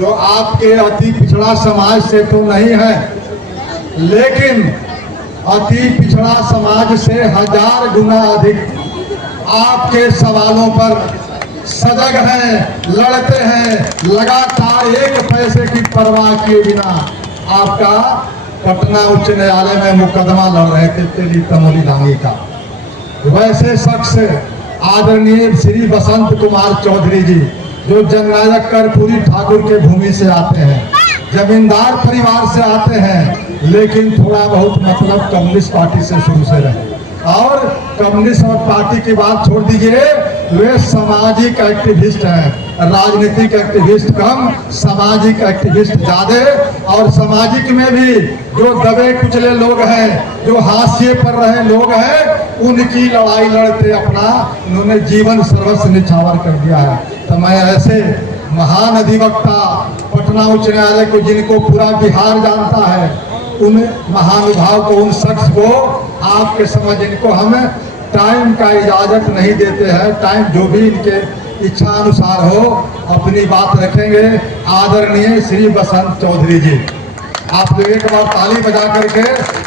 जो आपके अति पिछड़ा समाज से तो नहीं है, लेकिन अति पिछड़ा समाज से 1000 गुना अधिक आपके सवालों पर सजग हैं, लड़ते हैं, लगातार एक पैसे की परवाह किए बिना आपका पटना उच्च न्यायालय में मुकदमा लड़ रहे थे तेली तमोली धांगी का। वैसे शख्स आदरणीय श्री बसंत कुमार चौधरी जी, जो जननायक कर्पूरी ठाकुर के भूमि से आते हैं, जमींदार परिवार से आते हैं, लेकिन थोड़ा बहुत मतलब कम्युनिस्ट पार्टी से शुरू से रहे, और कम्युनिस्ट पार्टी की बात छोड़ दीजिए, वे सामाजिक एक्टिविस्ट हैं। राजनीतिक एक्टिविस्ट कम, सामाजिक एक्टिविस्ट ज्यादा। और सामाजिक में भी जो दबे कुचले लोग हैं, जो हाशिए पर रहे लोग हैं, उनकी लड़ाई लड़ते अपना उन्होंने जीवन सर्वस्व निछावर कर दिया है। तो मैं ऐसे महान अधिवक्ता पटना उच्च न्यायालय को, जिनको पूरा बिहार जानता है, उन महानुभाव को, उन शख्स को आपके समझ, इनको हम टाइम का इजाजत नहीं देते हैं। टाइम जो भी इनके इच्छा अनुसार हो अपनी बात रखेंगे। आदरणीय श्री बसंत चौधरी जी, आप लोग एक बार ताली बजा करके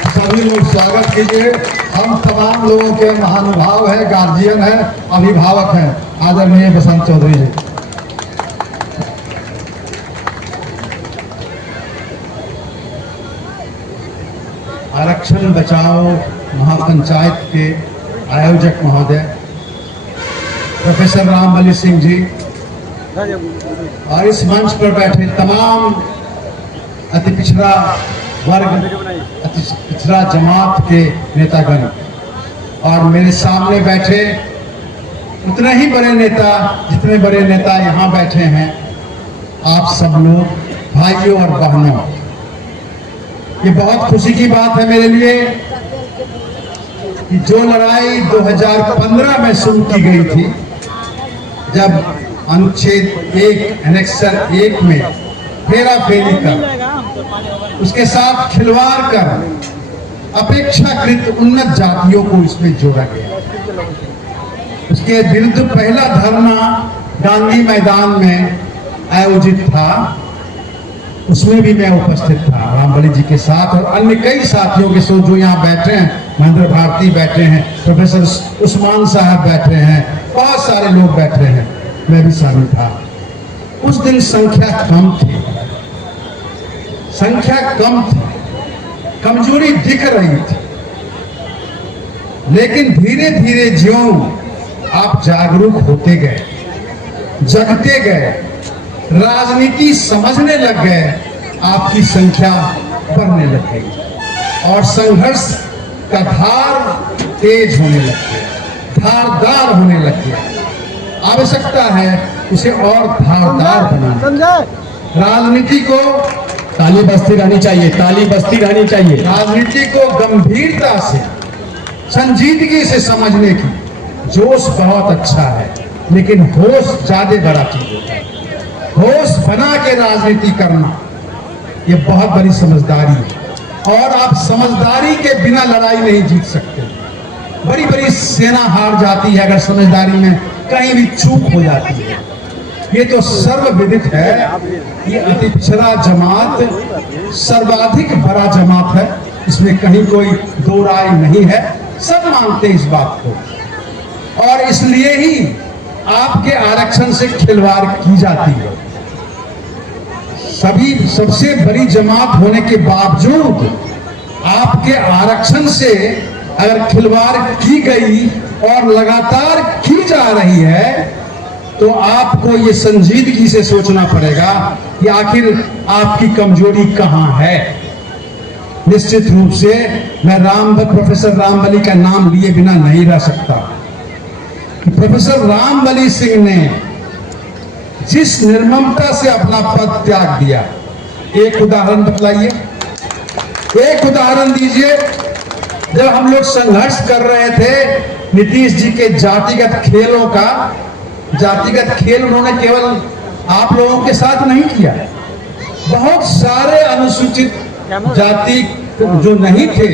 सभी लोग स्वागत कीजिए। हम तमाम लोगों के महानुभाव हैं, गार्जियन हैं, अभिभावक हैं। आदरणीय बसंत चौधरी जी। आरक्षण बचाओ महापंचायत के आयोजक महोदय प्रोफेसर रामबली सिंह जी और इस मंच पर बैठे तमाम अति पिछड़ा वर्ग, अति पिछड़ा जमात के नेतागण, और मेरे सामने बैठे उतने ही बड़े नेता जितने बड़े नेता यहाँ बैठे हैं, आप सब लोग भाइयों और बहनों, ये बहुत खुशी की बात है मेरे लिए कि जो लड़ाई 2015 में शुरू की गई थी, जब अनुच्छेद 1 एनेक्सर 1 में फेरा फेरी कर, उसके साथ खिलवाड़ कर अपेक्षाकृत उन्नत जातियों को इसमें जोड़ा गया, उसके विरुद्ध पहला धरना गांधी मैदान में आयोजित था। उसमें भी मैं उपस्थित था रामबली जी के साथ, और अन्य कई साथियों के साथ जो यहाँ बैठे हैं, महेंद्र भारती बैठे हैं, प्रोफेसर उस्मान साहब बैठे हैं, बहुत सारे लोग बैठे हैं, मैं भी शामिल था। उस दिन संख्या कम थी, कमजोरी दिख रही थी, लेकिन धीरे धीरे ज्यों आप जागरूक होते गए, जगते गए, राजनीति समझने लग गए, आपकी संख्या बढ़ने लग गई और संघर्ष का धार तेज होने लग गया, धारदार होने लग गया। आवश्यकता है उसे और धारदार बनाना। राजनीति को ताली बजती रहनी चाहिए, ताली बजती रहनी चाहिए। राजनीति को गंभीरता से, संजीदगी से समझने की जोश बहुत अच्छा है, लेकिन होश ज्यादा बड़ा चीज है। होश बना के राजनीति करना ये बहुत बड़ी समझदारी है, और आप समझदारी के बिना लड़ाई नहीं जीत सकते। बड़ी बड़ी सेना हार जाती है अगर समझदारी में कहीं भी चूक हो जाती है। ये तो सर्वविदित है, ये अति पिछड़ा जमात सर्वाधिक बड़ा जमात है, इसमें कहीं कोई दो राय नहीं है, सब मानते हैं इस बात को, और इसलिए ही आपके आरक्षण से खिलवाड़ की जाती है। सबसे बड़ी जमात होने के बावजूद आपके आरक्षण से अगर खिलवाड़ की गई और लगातार की जा रही है, तो आपको ये संजीदगी से सोचना पड़ेगा कि आखिर आपकी कमजोरी कहां है। निश्चित रूप से मैं प्रोफेसर रामबली का नाम लिए बिना नहीं रह सकता। प्रोफेसर रामबली सिंह ने जिस निर्ममता से अपना पद त्याग दिया, एक उदाहरण बतलाइए, एक उदाहरण दीजिए। जब हम लोग संघर्ष कर रहे थे नीतीश जी के जातिगत खेलों का, जातिगत खेल उन्होंने केवल आप लोगों के साथ नहीं किया, बहुत सारे अनुसूचित जाति जो नहीं थे,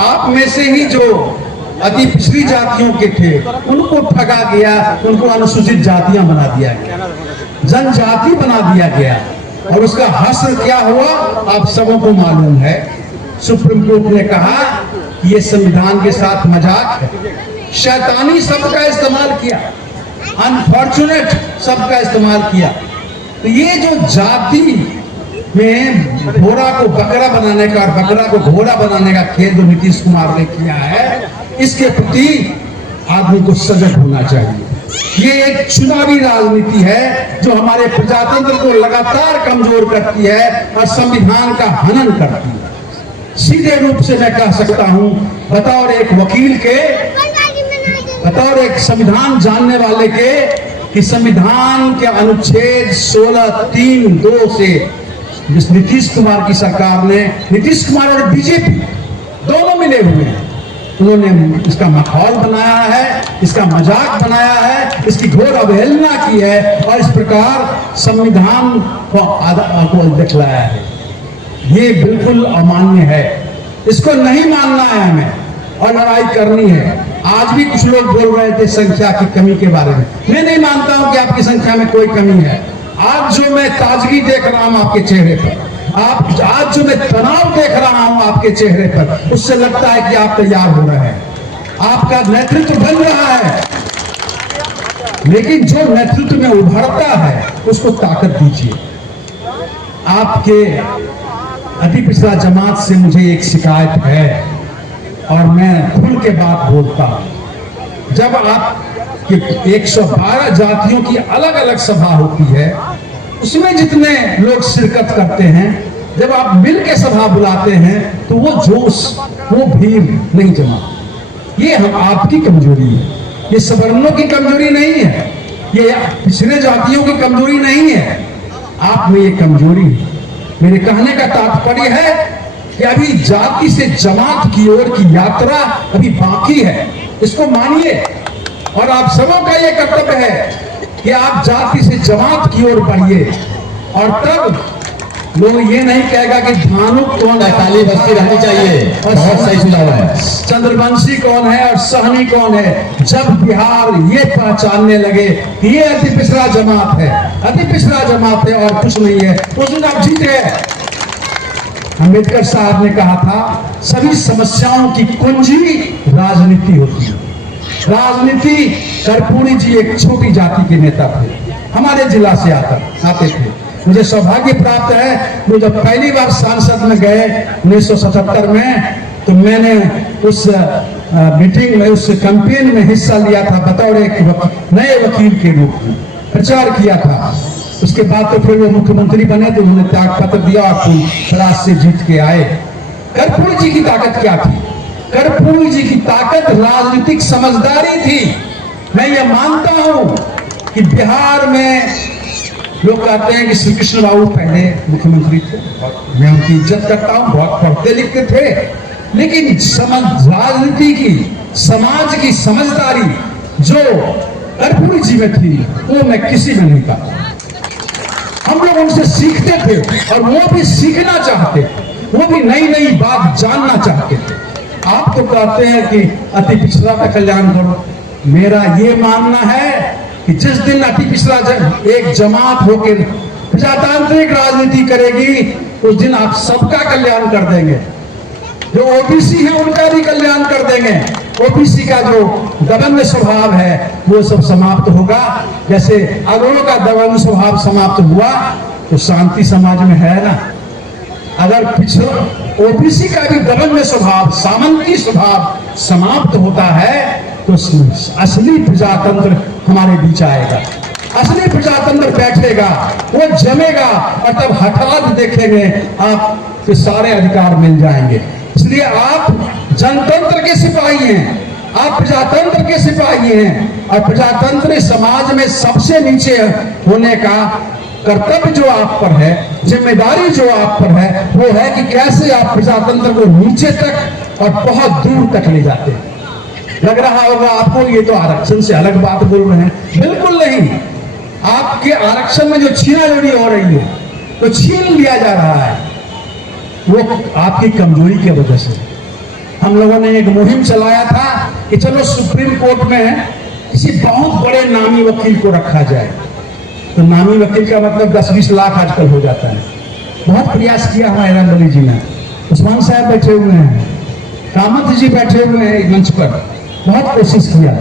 आप में से ही जो अति पिछड़ी जातियों के थे, उनको ठगा गया, उनको अनुसूचित जातियां बना दिया गया, जनजाति बना दिया गया। और उसका हश्र क्या हुआ आप सबों को मालूम है। सुप्रीम कोर्ट ने कहा कि ये संविधान के साथ मजाक है, शैतानी शब्द का इस्तेमाल किया, अनफॉर्चुनेट शब्द का इस्तेमाल किया। तो ये जो जाति में घोड़ा को बकरा बनाने का और बकरा को घोड़ा बनाने का खेल जो नीतीश कुमार ने किया है, इसके प्रति आदमी को सजग होना चाहिए। ये एक चुनावी राजनीति है जो हमारे प्रजातंत्र को लगातार कमजोर करती है और संविधान का हनन करती है। सीधे रूप से मैं कह सकता हूं, बतौर एक वकील के, बतौर एक संविधान जानने वाले के, कि संविधान के अनुच्छेद 16(3)(2) से जिस नीतीश कुमार की सरकार ने, नीतीश कुमार और बीजेपी दोनों मिले हुए हैं, उन्होंने इसका माहौल बनाया है, इसका मजाक बनाया है, इसकी घोर अवहेलना की है और इस प्रकार संविधान को दिखलाया है। ये बिल्कुल अमान्य है, इसको नहीं मानना है हमें और लड़ाई करनी है। आज भी कुछ लोग बोल रहे थे संख्या की कमी के बारे में, मैं नहीं मानता हूं कि आपकी संख्या में कोई कमी है। आज जो मैं ताजगी देख रहा हूं आपके चेहरे पर, आज जो मैं तनाव देख रहा हूं आपके चेहरे पर, उससे लगता है कि आप तैयार हो रहे हैं, आपका नेतृत्व बन रहा है। लेकिन जो नेतृत्व में उभरता है उसको ताकत दीजिए। आपके अति पिछड़ा जमात से मुझे एक शिकायत है और मैं खुल के बात बोलता हूं। जब आप 112 जातियों की अलग अलग सभा होती है, उसमें जितने लोग शिरकत करते हैं, जब आप मिल के सभा बुलाते हैं तो वो जोश, वो भीड़ नहीं जमा। ये हम आपकी कमजोरी है, ये सवर्णों की कमजोरी नहीं है, ये पिछड़े जातियों की कमजोरी नहीं है, आप में ये कमजोरी है। मेरे कहने का तात्पर्य है कि अभी जाति से जमात की ओर की यात्रा अभी बाकी है, इसको मानिए। और आप सबों का ये कर्तव्य है कि आप जाति से जमात की ओर बढ़िए और तब लोग ये नहीं कहेगा कि भानुक कौन है, ताली बजती रहनी चाहिए। और बहुत सही सुझाव है। चंद्रवंशी कौन है और सहनी कौन है। जब बिहार ये पहचानने लगे कि ये अति पिछड़ा जमात है, अति पिछड़ा जमात है और कुछ नहीं है, उस दिन आप जीते। अम्बेडकर साहब ने कहा था सभी समस्याओं की कुंजी राजनीति होती है। राजनीति, कर्पूरी जी एक छोटी जाति के नेता थे, हमारे जिला से आते थे। मुझे सौभाग्य प्राप्त है, वो जब पहली बार सांसद में गए 1977 में, तो मैंने उस मीटिंग में, उस कैंपेन में हिस्सा लिया था बतौर एक नए वकील के रूप में, प्रचार किया था। उसके बाद तो फिर वो मुख्यमंत्री बने तो उन्होंने त्याग पत्र दिया और खराज से जीत के आए। कर्पूरी जी की ताकत क्या थी? कर्पूरी जी की ताकत राजनीतिक समझदारी थी। मैं ये मानता हूं कि बिहार में लोग कहते हैं कि श्री कृष्ण बाबू पहले मुख्यमंत्री थे, मैं उनकी इज्जत करता हूं, बहुत पढ़ते लिखते थे, लेकिन राजनीति की, समाज की समझदारी जो कर्पूरी जी में थी वो मैं किसी में नहीं पाता। हम लोग उनसे सीखते थे और वो भी सीखना चाहते थे, वो भी नई नई बात जानना चाहते थे। आप तो कहते हैं कि अति पिछड़ा का कल्याण करो, मेरा ये मानना है कि जिस दिन अति पिछड़ा एक जमात होकर प्रजातांत्रिक राजनीति करेगी, उस दिन आप सबका कल्याण कर देंगे। जो ओबीसी है उनका भी कल्याण कर देंगे। ओबीसी का जो दबंग स्वभाव है वो सब समाप्त होगा। जैसे अगड़ों का दबंग स्वभाव समाप्त हुआ तो शांति समाज में है ना। अगर पिछड़ा ओबीसी का भी दबंग स्वभाव, सामंती स्वभाव समाप्त होता है तो असली प्रजातंत्र हमारे बीच आएगा, असली प्रजातंत्र बैठेगा, वो जमेगा और तब हठात देखेंगे आप के सारे अधिकार मिल जाएंगे। इसलिए आप जनतंत्र के सिपाही हैं, आप प्रजातंत्र के सिपाही हैं और प्रजातंत्र समाज में सबसे नीचे होने का कर्तव्य जो आप पर है, जिम्मेदारी जो आप पर है, वो है कि कैसे आप प्रजातंत्र को नीचे तक और बहुत दूर तक ले जाते हैं। लग रहा होगा आपको ये तो आरक्षण से अलग बात बोल रहे हैं, बिल्कुल नहीं। आपके आरक्षण में जो छीनाझोरी हो रही है, तो छीन लिया जा रहा है, वो आपकी कमजोरी की वजह से। हम लोगों ने एक मुहिम चलाया था कि चलो सुप्रीम कोर्ट में किसी बहुत बड़े नामी वकील को रखा जाए। तो नामी वकील का मतलब 10-20 लाख आजकल हो जाता है। बहुत प्रयास किया हमारे रामबली जी ने, उस्मान साहब बैठे हुए हैं, कामत जी बैठे हुए हैं मंच पर, बहुत कोशिश किया,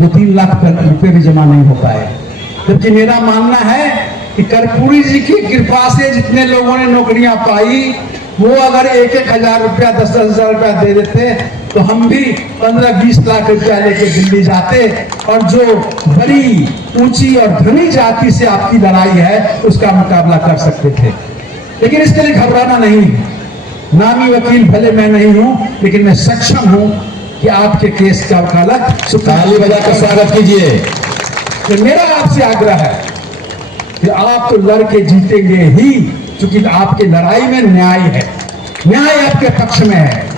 2-3 लाख रुपए भी जमा नहीं हो पाए। जबकि मेरा मानना है कि कर्पूरी जी की कृपा से जितने लोगों ने नौकरियां पाई, वो अगर 1-1 हजार रुपया 10-10 हजार रुपया दे देते तो हम भी 15-20 लाख रुपया लेके दिल्ली जाते और जो बड़ी ऊंची और धनी जाति से आपकी लड़ाई है उसका मुकाबला कर सकते थे। लेकिन इसके लिए घबराना नहीं। नामी वकील भले मैं नहीं हूं, लेकिन मैं सक्षम हूं कि आपके केस का वकालत। ताली बजाकर स्वागत कीजिए। तो मेरा आपसे आग्रह है कि आप तो लड़के जीतेंगे ही, क्योंकि आपकी लड़ाई में न्याय है, न्याय आपके पक्ष में है,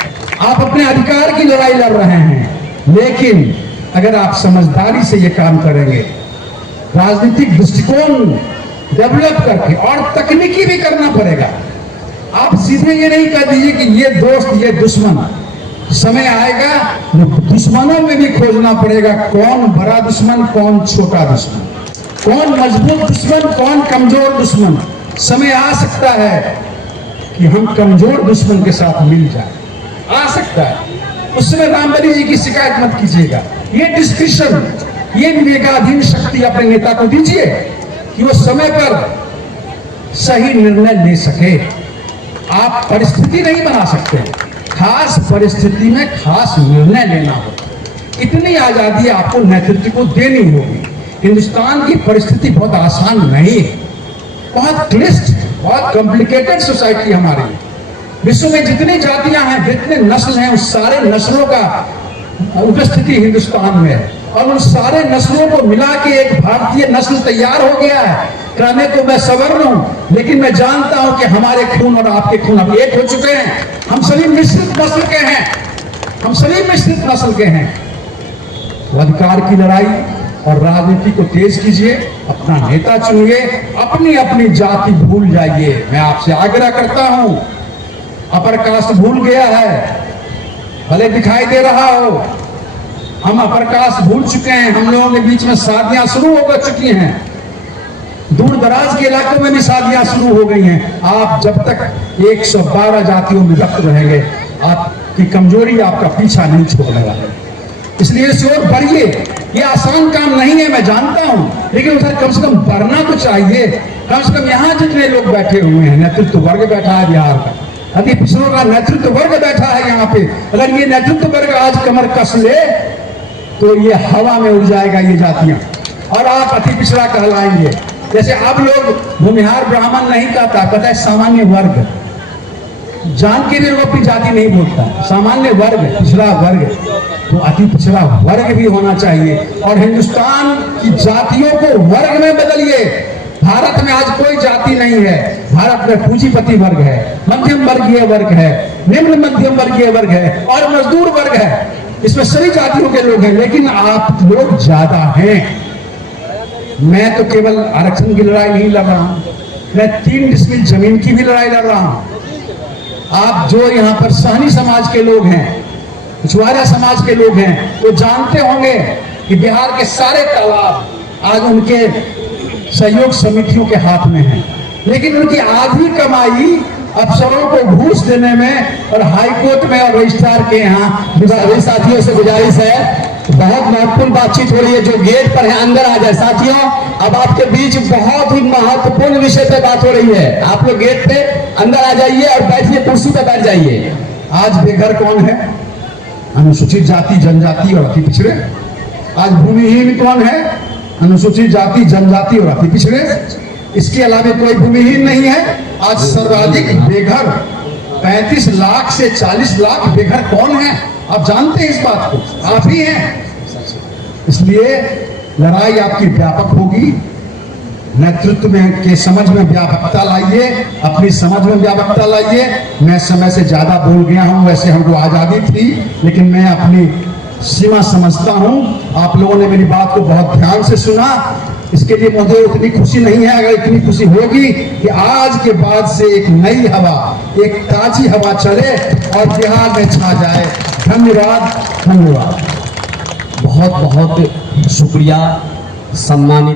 आप अपने अधिकार की लड़ाई लड़ रहे हैं। लेकिन अगर आप समझदारी से ये काम करेंगे, राजनीतिक दृष्टिकोण डेवलप करके, और तकनीकी भी करना पड़ेगा। आप सीधे ये नहीं कह दीजिए कि ये दोस्त ये दुश्मन। समय आएगा दुश्मनों में भी खोजना पड़ेगा, कौन बड़ा दुश्मन कौन छोटा दुश्मन, कौन मजबूत दुश्मन कौन कमजोर दुश्मन। समय आ सकता है कि हम कमजोर दुश्मन के साथ मिल जाए, आ सकता है। उस समय रामबली जी की शिकायत मत कीजिएगा। ये डिस्क्रिप्शन, ये विवेकाधीन शक्ति अपने नेता को दीजिए कि वो समय पर सही निर्णय ले सके। आप परिस्थिति नहीं बना सकते, खास परिस्थिति में खास निर्णय लेना होगा। इतनी आजादी आपको नेतृत्व को देनी होगी। हिंदुस्तान की परिस्थिति बहुत आसान नहीं है, बहुत क्लिष्ट, बहुत कॉम्प्लिकेटेड सोसाइटी हमारी। विश्व में जितनी जातियां हैं, जितने नस्ल हैं, उस सारे नस्लों का उपस्थिति हिंदुस्तान में है, और उन सारे नस्लों को मिला के एक भारतीय नस्ल तैयार हो गया है। कहने को मैं सवर्ण हूं, लेकिन मैं जानता हूं कि हमारे खून और आपके खून अब एक हो चुके हैं। हम सभी मिश्रित नस्ल के हैं, हम सभी मिश्रित नस्ल के हैं। तो अधिकार की लड़ाई और राजनीति को तेज कीजिए, अपना नेता चुनिए, अपनी अपनी जाति भूल जाइए। मैं आपसे आग्रह करता हूं, अपर कास्ट भूल गया है, भले दिखाई दे रहा हो, हम अपर कास्ट भूल चुके हैं। हम लोगों के बीच में शादियां शुरू हो चुकी हैं, दूर दराज के इलाकों में भी शादियां शुरू हो गई हैं। आप जब तक 112 जातियों में व्यक्त रहेंगे, आपकी कमजोरी आपका पीछा नहीं छोड़ने वाला है। इसलिए इस ओर बढ़िए। ये आसान काम नहीं है, मैं जानता हूं, लेकिन उधर कम से कम बढ़ना तो चाहिए। कम से कम यहाँ जितने लोग बैठे हुए हैं, नेतृत्व वर्ग बैठा है बिहार का, अति पिछड़ों का नेतृत्व वर्ग बैठा है यहाँ पे। अगर ये नेतृत्व वर्ग आज कमर कस ले तो ये हवा में उड़ जाएगा ये जातियां, और आप अति पिछड़ा कहलाएंगे। जैसे आप लोग भूमिहार ब्राह्मण नहीं कहता, कहता है सामान्य वर्ग। जान के भी वो अपनी जाति नहीं बोलता, सामान्य वर्ग, पिछड़ा वर्ग। तो अति पिछड़ा वर्ग भी होना चाहिए, और हिंदुस्तान की जातियों को वर्ग में बदलिए। भारत में आज कोई जाति नहीं है। भारत में पूंजीपति वर्ग है, मध्यम वर्गीय वर्ग है, निम्न मध्यम वर्गीय वर्ग है, और मजदूर वर्ग है। इसमें सभी जातियों के लोग हैं, लेकिन आप लोग ज्यादा हैं। मैं तो केवल आरक्षण की लड़ाई नहीं लड़ रहा हूं, मैं 3 डिसमिल जमीन की भी लड़ाई लड़ रहा हूं। आप जो यहाँ पर सहनी समाज के लोग हैं, पिछवाड़ा समाज के लोग हैं, वो जानते होंगे कि बिहार के सारे तालाब आज उनके सहयोग समितियों के हाथ में हैं, लेकिन उनकी आधी कमाई अफसरों को घूस देने में और हाईकोर्ट में और रजिस्ट्रार के यहाँ। साथियों से गुजारिश है, बहुत महत्वपूर्ण बातचीत हो रही है, जो गेट पर है अंदर आ जाए। साथियों, अब आपके बीच बहुत ही महत्वपूर्ण विषय पे बात हो रही है। आप लोग गेट पे अंदर आ जाइए और बैठिए, कुर्सी पे बैठ जाइए। आज बेघर कौन है? अनुसूचित जाति, जनजाति और अति पिछड़े। आज भूमिहीन कौन है? अनुसूचित जाति, जनजाति और अति पिछड़े। इसके अलावा कोई भूमिहीन नहीं है। आज सर्वाधिक बेघर 35 लाख से 40 लाख बेघर कौन है? आप जानते हैं इस बात को, आप ही हैं। इसलिए लड़ाई आपकी व्यापक होगी। नेतृत्व में के समझ में व्यापकता लाइए, अपनी समझ में व्यापकता लाइए। मैं समय से ज्यादा बोल गया हूं, वैसे हमको आजादी थी, लेकिन मैं अपनी सीमा समझता हूं। आप लोगों ने मेरी बात को बहुत ध्यान से सुना, इसके लिए मुझे उतनी खुशी नहीं है। अगर इतनी खुशी होगी कि आज के बाद से एक नई हवा, एक ताजी हवा चले और बिहार में छा जाए। धन्यवाद, धन्यवाद। बहुत बहुत शुक्रिया सम्मानित